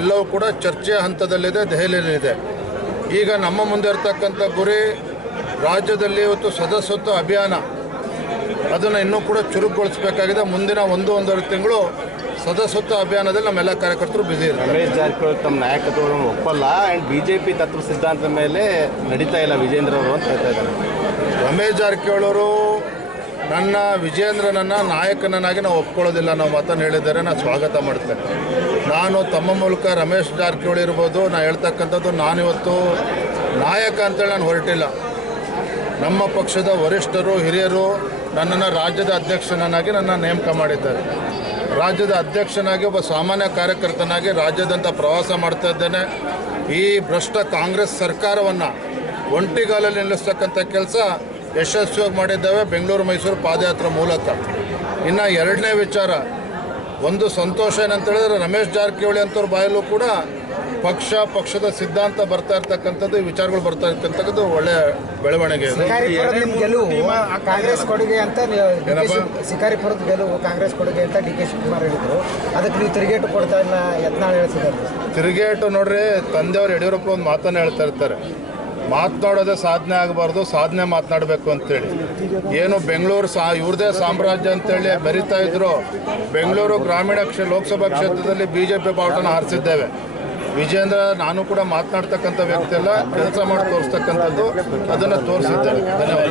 ಎಲ್ಲವೂ ಕೂಡ ಚರ್ಚೆಯ ಹಂತದಲ್ಲಿದೆ ದೆಹಲಿಯಲ್ಲಿದೆ ಈಗ ನಮ್ಮ ಮುಂದೆ ಇರತಕ್ಕಂಥ ಗುರಿ ರಾಜ್ಯದಲ್ಲಿ ಇವತ್ತು ಸದಸ್ಯತ್ವ ಅಭಿಯಾನ. ಅದನ್ನು ಇನ್ನೂ ಕೂಡ ಚುರುಕುಗೊಳಿಸಬೇಕಾಗಿದೆ. ಮುಂದಿನ ಒಂದು ಒಂದೂವರೆ ತಿಂಗಳು ಸದಸ್ಯತ್ವ ಅಭಿಯಾನದಲ್ಲಿ ನಮ್ಮೆಲ್ಲ ಕಾರ್ಯಕರ್ತರು ಬ್ಯುಸಿ ಇದ್ದಾರೆ ರಮೇಶ್ ಜಾರಕಿಹೊಳಿ ತಮ್ಮ ನಾಯಕತ್ವವನ್ನು ಒಪ್ಪಲ್ಲ. ಆ್ಯಂಡ್ ಬಿ ಜೆ ಪಿ ತತ್ವ ಸಿದ್ಧಾಂತದ ಮೇಲೆ ನಡೀತಾ ಇಲ್ಲ ವಿಜೇಂದ್ರ ಅವರು ಅಂತ ಹೇಳ್ತಾ ಇದ್ದಾರೆ. ರಮೇಶ್ ಜಾರಕಿಹೊಳಿ ಅವರು ನನ್ನ ವಿಜೇಂದ್ರನನ್ನು ನಾಯಕನನ್ನಾಗಿ ನಾವು ಒಪ್ಕೊಳ್ಳೋದಿಲ್ಲ ನಾವು ಮಾತನ್ನು ಹೇಳಿದರೆ ನಾನು ಸ್ವಾಗತ ಮಾಡ್ತೇನೆ. ನಾನು ತಮ್ಮ ಮೂಲಕ ರಮೇಶ್ ಜಾರಕಿಹೊಳಿ ಇರ್ಬೋದು ನಾನು ಹೇಳ್ತಕ್ಕಂಥದ್ದು ನಾನಿವತ್ತು ನಾಯಕ ಅಂತೇಳಿ ನಾನು ಹೊರಟಿಲ್ಲ. ನಮ್ಮ ಪಕ್ಷದ ವರಿಷ್ಠರು, ಹಿರಿಯರು ನನ್ನನ್ನು ರಾಜ್ಯದ ಅಧ್ಯಕ್ಷನನ್ನಾಗಿ ನನ್ನ ನೇಮಕ ಮಾಡಿದ್ದಾರೆ. ರಾಜ್ಯದ ಅಧ್ಯಕ್ಷನಾಗಿ ಒಬ್ಬ ಸಾಮಾನ್ಯ ಕಾರ್ಯಕರ್ತನಾಗಿ ರಾಜ್ಯದಂತ ಪ್ರವಾಸ ಮಾಡ್ತಾ ಇದ್ದೇನೆ. ಈ ಭ್ರಷ್ಟ ಕಾಂಗ್ರೆಸ್ ಸರ್ಕಾರವನ್ನು ಒಂಟಿಗಾಲಲ್ಲಿ ನಿಲ್ಲಿಸ್ತಕ್ಕಂಥ ಕೆಲಸ ಯಶಸ್ವಿಯಾಗಿ ಮಾಡಿದ್ದೇವೆ ಬೆಂಗಳೂರು ಮೈಸೂರು ಪಾದಯಾತ್ರೆ ಮೂಲಕ. ಇನ್ನು ಎರಡನೇ ವಿಚಾರ ಒಂದು ಸಂತೋಷ ಏನಂತ ಹೇಳಿದ್ರೆ ರಮೇಶ್ ಜಾರಕಿಹೊಳಿ ಅಂತವ್ರ ಬಾಯಲ್ಲೂ ಕೂಡ ಪಕ್ಷ ಪಕ್ಷದ ಸಿದ್ಧಾಂತ ಬರ್ತಾ ಇರ್ತಕ್ಕಂಥದ್ದು ಈ ವಿಚಾರಗಳು ಬರ್ತಾ ಇರ್ತಕ್ಕಂಥದ್ದು ಒಳ್ಳೆಯ ಬೆಳವಣಿಗೆ ಕಾಂಗ್ರೆಸ್ ಕೊಡುಗೆ ಅಂತ ಶಿಕಾರಿಪುರದ ಗೆಲುವು ಕಾಂಗ್ರೆಸ್ ಕೊಡುಗೆ ಅಂತ ಡಿ ಕೆ ಶಿವಕುಮಾರ್ ಹೇಳಿದ್ರು. ಅದಕ್ಕೆ ನೀವು ತಿರುಗೇಟು ಕೊಡ್ತಾ ಇಲ್ಲ ಯತ್ನಾಳ್ ಹೇಳ್ತಿದ್ದಾರೆ. ತಿರುಗೇಟು ನೋಡ್ರಿ ತಂದೆಯವರು ಯಡಿಯೂರಪ್ಪ ಒಂದು ಮಾತನ್ನು ಹೇಳ್ತಾ ಇರ್ತಾರೆ. ಮಾತನಾಡೋದೇ ಸಾಧನೆ ಆಗಬಾರ್ದು, ಸಾಧನೆ ಮಾತನಾಡಬೇಕು ಅಂತೇಳಿ. ಏನು ಬೆಂಗಳೂರು ಸಾ, ಇವ್ರದೇ ಸಾಮ್ರಾಜ್ಯ ಅಂತೇಳಿ ಬರಿತಾ ಇದ್ರು, ಬೆಂಗಳೂರು ಗ್ರಾಮೀಣ ಕ್ಷೇ, ಲೋಕಸಭಾ ಕ್ಷೇತ್ರದಲ್ಲಿ ಬಿ ಜೆ ಪಿ ಬಾವುಟನ ಹಾರಿಸಿದ್ದೇವೆ. ವಿಜೇಂದ್ರ ನಾನು ಕೂಡ ಮಾತನಾಡ್ತಕ್ಕಂಥ ವ್ಯಕ್ತಿ ಎಲ್ಲ ಕೆಲಸ ಮಾಡಿ ತೋರಿಸ್ತಕ್ಕಂಥದ್ದು ಅದನ್ನು ತೋರಿಸಿದ್ದೇನೆ ಧನ್ಯವಾದ